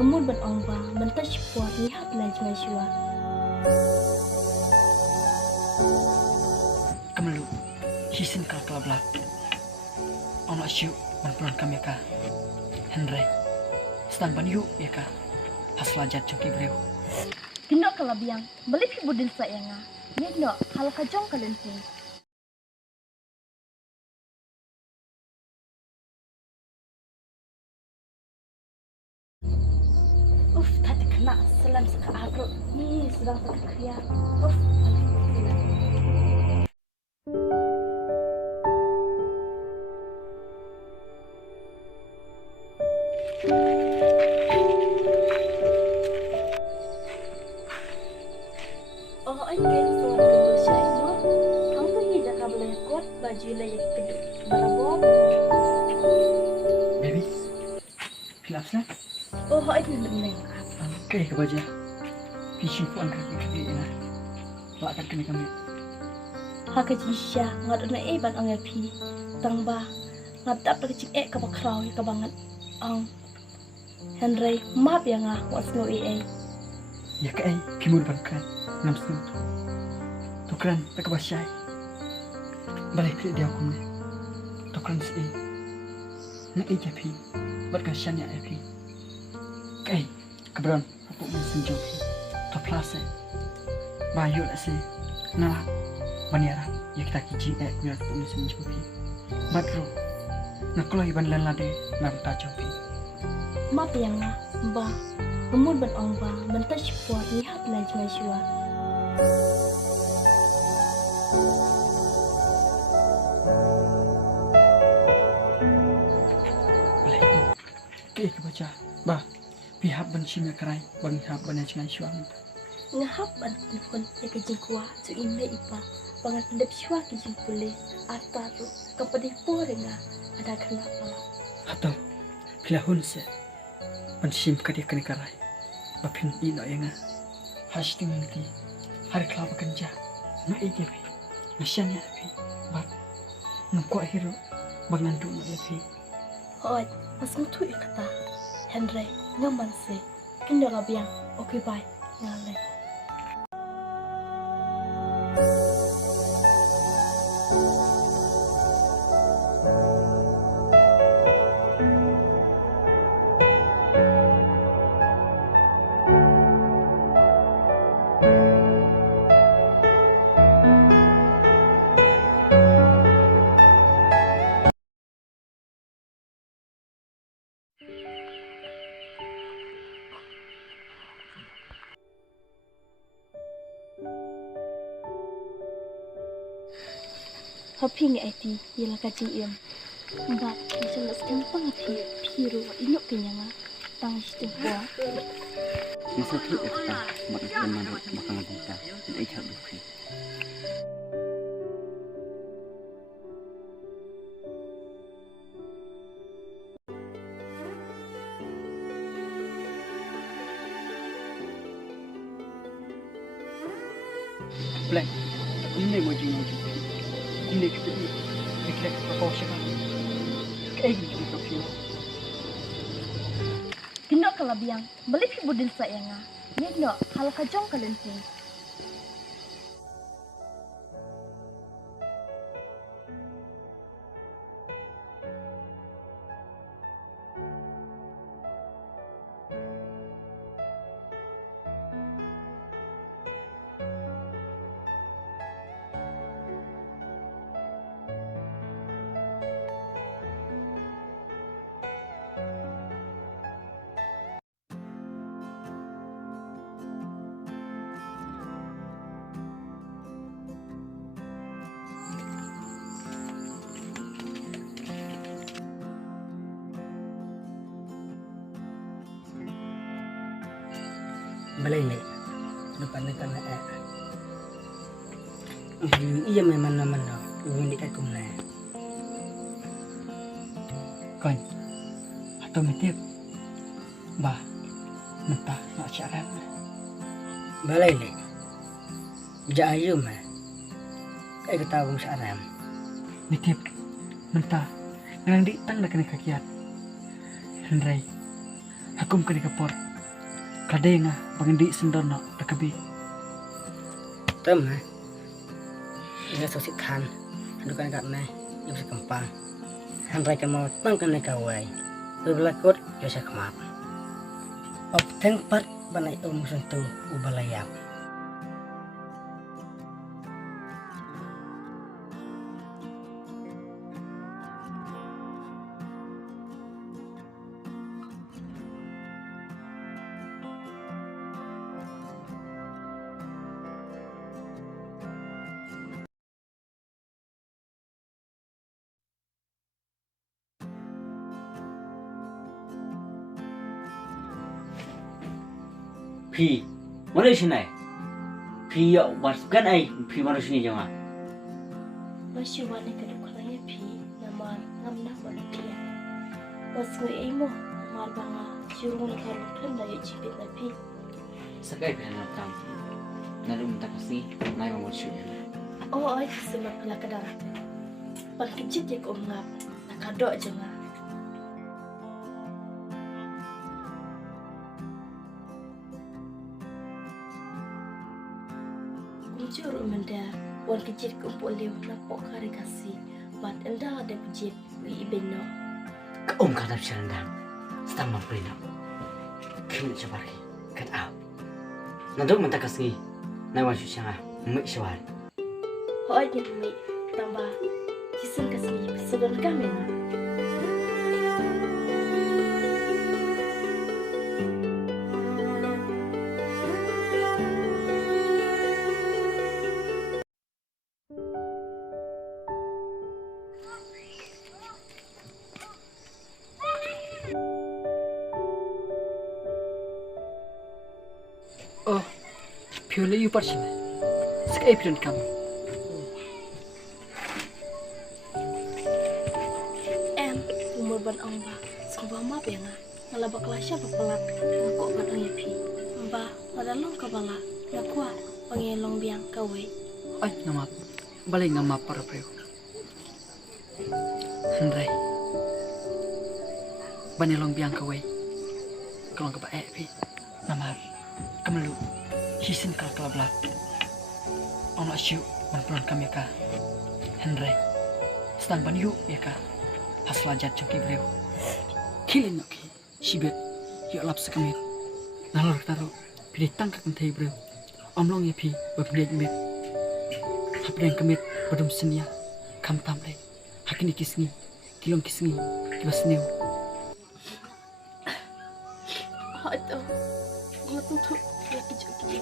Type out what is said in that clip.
Ngemut ban ong ba, ban touch puat ni hap na jangan shua. Kamalu, hisin kal belak. Ono siu ban puran kami ka. Henry, stan ban yu ya ka. Haslajat joki breu. Tinok kalabiang, balik budin sa nga. Nino, hal kajong kalenting. Tadi kena selam seka agro. Ni sedang terkria. Oh, anh kêu tuan kedua saya mo. Hang tu hija kabel kuat baju layak kedua. Barabot. Baby, hilaf na? Oh, anh nang. Kaya ka ba dyan? Fishing po ang kaki na. Bakit kami kami? Haka jisya ngat na ban ang yapi. Tangba ngat dapat cik kabakraw kabangan ang Henry map yang was no Ya ka ay kimur bangkan ngam snu. Tukran tak basyai. Balik ke dia aku ni. Tukran si na japi. Bat ka syanya api. Kay kebron aku mensenjung. Toplase. Bayu la si. Nah. Baniara ya kita kiji biar aku mensenjung. Batro. Naklo iban lan lade nam ta jopi. Map yang ba ngemut ban ong ba ban touch puat ni hap na jangan shua. Kaya ka baca, ba, pihak ban simya karai, bang hap ban jangan shua. Ngahap ban kun kajing kuah tu ime ipa. Bangat pendep shua kajing pule ataru kapadi porenga ada kena pala. Atau pilahun se ban sim kadi kani karai. Bapin ino yang hasting nanti hari kelapa kerja na igepi nasyanya api bak nungko hero bangandu na api. Hoy, masang tu ikata Henry ngaman se kinda gabiang okay bye ngale. Hopi nge IT yela kajing iem. Mbak, bisa nggak setimpang api piru inok kenyanga tang setimpang. Masa tu kita makan manut makan kita dan ijab dufi. Black, ini mau jingo. Ini kita ni, kita apa siapa? Kaya kita kopi. Tinok kalabiang, balik budin sa nga. Nino, hal kajong kalenting. Balai depan depan iya memang nama ini kat kumla. Kon, atau mitip, bah, mentah nak syarat. Balai jauh mah, kayak ketawang saram. Mitip, mentah, nang di tang nak kena kakiat. Henry, aku kena kaport. Kadenga pangendi sendono dekabi. Tâm hả? Ini sosik kan, aduh kan kat meh, yang bisa kempang. Handrai kan mau tangkan nak kawai, berbelakut biasa kemap. Op tempat banai sentuh ubalayap. Phi, mana sini? Phi ya, kan ai, phi mana sini jangan? Masih wani ke dukalanya pi namar ngam nak manusia. Wasngai emo mar banga jurung kalau kan dari cipit na pi. Sekai phi nak tam. Nalu minta kasih, naik mau cuci. Oh ay sempat pala kadang. Pan kecil je ko ngap nakado jangan. Juru menda wan kecil kumpul liu napok kari kasih bat enda ada pujit wi ibeno. Om kata bercanda, sedang memperina. Kini coba lagi, kat out. Nanti minta kasih, naik mau cuci ah, mek syawal. Hoi ni mi tambah jisun kasih sedang kami na. Oh, piole yu parsime. Sekai pion kamu. Umur ban ang ba sangba ma be nga ngalaba klasya papalat ngako ban ang yapi. Ba madalong kabala nakwa pangelong biang kawe. Ay, ngamap. Balay ngamap para preo. Handrai. Banelong biang kawai. Kalong ka ba pi. Namar. Kamalu. Hisin kal kalablat. Ono asyu manpulan kami ka. Handrai. Stan ban yu ya ka. Haslajat coki breu. Kilin noki. Shibet. Yu alap sekamit. Nalor taro. Pilih tangkak entai breu. Omlong ya pi. Bapilih mit. Hapdeng kemit badum senia kam tamle hakini kisngi kilong kisngi kibas neu Hato ngotu tu ya kicu kicu